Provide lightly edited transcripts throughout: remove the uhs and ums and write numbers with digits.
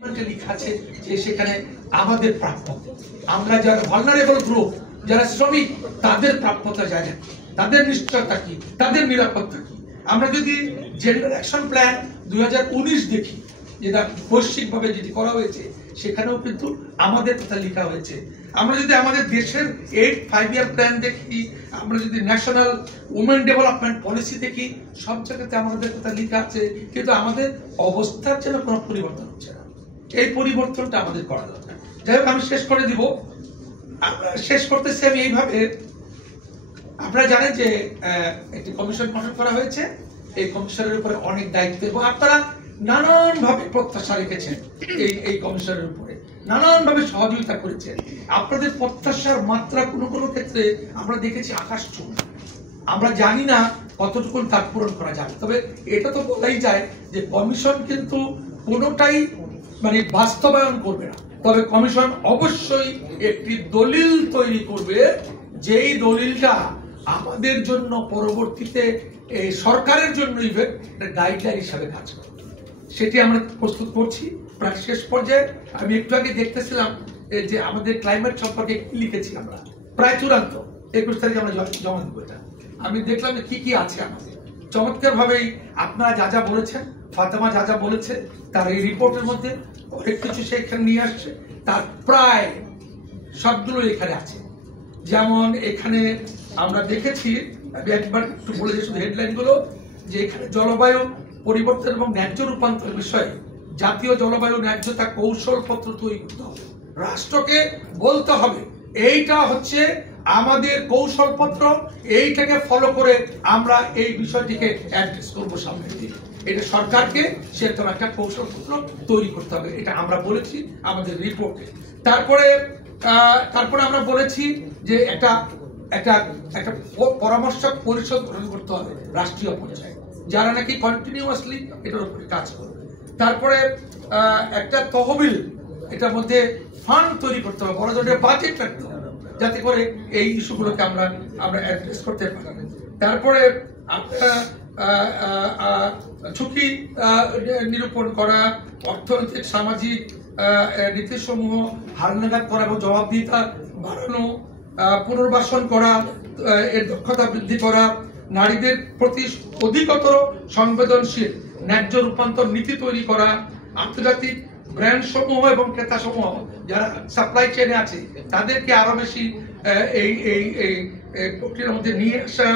লেখা আছে যে সেখানে আমাদের প্রাপ্য, আমরা যারা ভালনারেবল গ্রুপ, যারা শ্রমিক, তাদের প্রাপ্যতা জায়গা, তাদের নিশ্চয়তা কি, তাদের নিরাপত্তা কি। আমরা যদি জেন্ডার অ্যাকশন প্ল্যান 2019 দেখি, যেটা বৈশ্বিকভাবে যেটি করা হয়েছে, সেখানেও কিন্তু আমাদের কথা লেখা হয়েছে। আমরা যদি আমাদের দেশের 8 5-year প্ল্যান দেখি, আমরা যদি ন্যাশনাল উমেন ডেভেলপমেন্ট পলিসি দেখি, সব জায়গাতে আমাদের কথা লেখা আছে, কিন্তু আমাদের অবস্থার যেন কোনো পরিবর্তন হচ্ছে না। এই পরিবর্তনটা আমাদের করা দরকার। যাই হোক, আমি শেষ করে দিব। শেষ করতেছি আমি এইভাবে। আপনারা জানেন যে একটি কমিশন গঠন করা হয়েছে। এই কমিশনের উপরে অনেক দায়িত্ব এবং আপনারা নানান ভাবে প্রত্যাশা রেখেছেন এই কমিশনের উপরে, নানান ভাবে সহযোগিতা করেছেন। আপনাদের প্রত্যাশার মাত্রা কোনো কোনো ক্ষেত্রে আমরা দেখেছি আকাশ ছোঁয়া। আমরা জানি না কতটুকু তার পূরণ করা যাবে, তবে এটা তো বলাই যায় যে কমিশন কিন্তু কোনোটাই মানে বাস্তবায়ন করবে না। তবে কমিশন অবশ্যই একটি দলিল তৈরি করবে, যেই দলিলটা আমাদের জন্য পরবর্তীতে সরকারের জন্য গাইডলাইন হিসাবে কাজ করবে। সেটি আমরা প্রস্তুত করছি। প্রায় শেষ পর্যায়ে আমি একটু আগে দেখতেছিলাম যে আমাদের ক্লাইমেট সম্পর্কে কি লিখেছি আমরা, প্রায় চূড়ান্ত। 21 তারিখে আমরা জমা দেবো। এটা আমি দেখলাম কি কি আছে আমাদের। চমৎকার ভাবেই আপনারা যা যা বলেছেন, ফাতেমা যা যা বলেছে, তার এই রিপোর্টের মধ্যে অনেক কিছু সে এখানে নিয়ে আসছে। তার প্রায় সবগুলো এখানে আছে। যেমন এখানে আমরা দেখেছি, আমি একবার একটু বলে দিই শুধু হেডলাইন গুলো, যে এখানে জলবায়ু পরিবর্তন এবং ন্যায্য রূপান্তর বিষয়ে জাতীয় জলবায়ু ন্যায্যতা কৌশলপত্র তৈরি করতে হবে। রাষ্ট্রকে বলতে হবে এইটা হচ্ছে আমাদের কৌশলপত্র, এইটাকে ফলো করে আমরা এই বিষয়টিকে অ্যাড্রেস করবো সামনে দিয়ে। এটা সরকারকে সেরকম একটা কৌশলপত্র তৈরি করতে হবে, এটা আমরা বলেছি আমাদের রিপোর্টে। তারপরে আমরা বলেছি যে একটা পরামর্শক পরিষদ গঠন করতে হবে রাষ্ট্রীয় পর্যায়ে, যারা নাকি কন্টিনিউয়াসলি এটার উপরে কাজ করবে। তারপরে একটা তহবিল, এটার মধ্যে ফান্ড তৈরি করতে হবে, বড় ধরনের বাজেট রাখতে হবে, যাতে করে এই ইস্যুগুলোকে আমরা অ্যাড্রেস করতে পারি। তারপরে ঝুঁকি নিরূপণ করা, অর্থনৈতিক সামাজিক নীতিসমূহ হালনাগাদ করা এবং জবাবদিহিতা বাড়ানো, পুনর্বাসন করা, এর দক্ষতা বৃদ্ধি করা, নারীদের প্রতি অধিকতর সংবেদনশীল ন্যায্য রূপান্তর নীতি তৈরি করা, আন্তর্জাতিক ব্র্যান্ড সমূহ এবং ক্রেতা সমূহ যারা সাপ্লাই চেনে আছে তাদেরকে আরো বেশি এই প্রক্রিয়ার মধ্যে নিয়ে আসা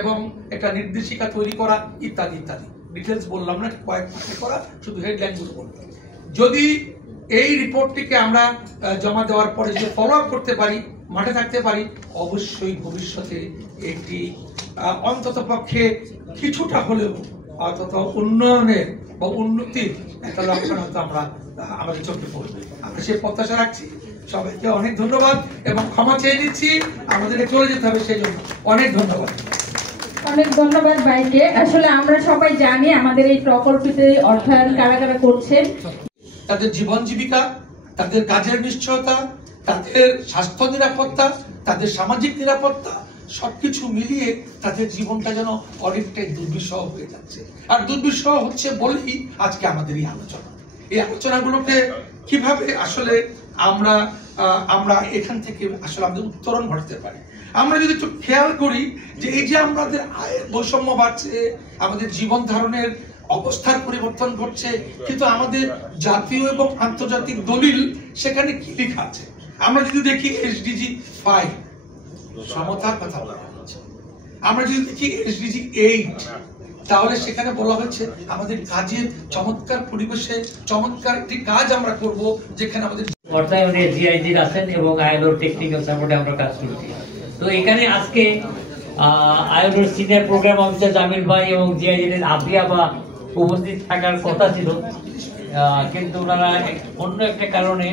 এবং একটা নির্দেশিকা তৈরি করা, ইত্যাদি ইত্যাদি। ডিটেলস বললাম না, কয়েক মাসে করা, শুধু হেডলাইন গুলো বললাম। যদি এই রিপোর্টটিকে আমরা জমা দেওয়ার পরে যদি ফলো আপ করতে পারি, মাঠে থাকতে পারি, অবশ্যই ভবিষ্যতে একটি অন্তত পক্ষে কিছুটা হলেও অন্তত উন্নয়নের বা উন্নতির একটা লক্ষণ হয়তো আমরা আমাদের চোখে পড়বে। আমরা সে প্রত্যাশা রাখছি। সবাইকে অনেক ধন্যবাদ এবং ক্ষমা চেয়ে নিচ্ছি, আমাদেরকে চলে যেতে হবে, সেই জন্য অনেক ধন্যবাদ। অনেক ধন্যবাদ ভাইকে। আসলে আমরা সবাই জানি আমাদের এই প্রকল্পতে অর্থায়ন কারা কারা করছেন। তাদের জীবন জীবিকা, তাদের কাজের নিশ্চয়তা, তাদের স্বাস্থ্য নিরাপত্তা, তাদের সামাজিক নিরাপত্তা, সবকিছু মিলিয়ে তাদের জীবনটা যেন অনেকটাই দুর্বিষহ হয়ে যাচ্ছে। আর দুর্বিষহ হচ্ছে বলেই আজকে আমাদের এই আলোচনা। এই আলোচনাগুলোকে কিভাবে আসলে আমরা এখান থেকে আসলে আমাদের উত্তরণ ঘটাতে পারি। আমরা যদি একটু খেয়াল করি যে এই যে আমাদের আয়ের বৈষম্য বাড়ছে, আমাদের জীবন ধারণের অবস্থার পরিবর্তন ঘটছে, কিন্তু আমাদের জাতীয় এবং আন্তর্জাতিক দলিল সেখানে কি লেখা আছে? আমরা যদি দেখি SDG 5 সমতার কথা বলা হচ্ছে, আমরা যদি দেখি SDG 8 তাহলে সেখানে বলা হচ্ছে আমাদের কাজের চমৎকার পরিবেশে চমৎকার একটি কাজ আমরা করব, যেখানে আমাদের অর্থায়নে জিআইজি আছেন এবং আইএলওর টেকনিক্যাল সাপোর্টে আমরা কাজ করছি। তো এখানে আজকে আইএলওর সিনিয়র প্রোগ্রাম অফিসার জামিল ভাই এবং জিআইজির আফিয়া বা উপস্থিত থাকার কথা ছিল, কিন্তু ওনারা অন্য একটা কারণে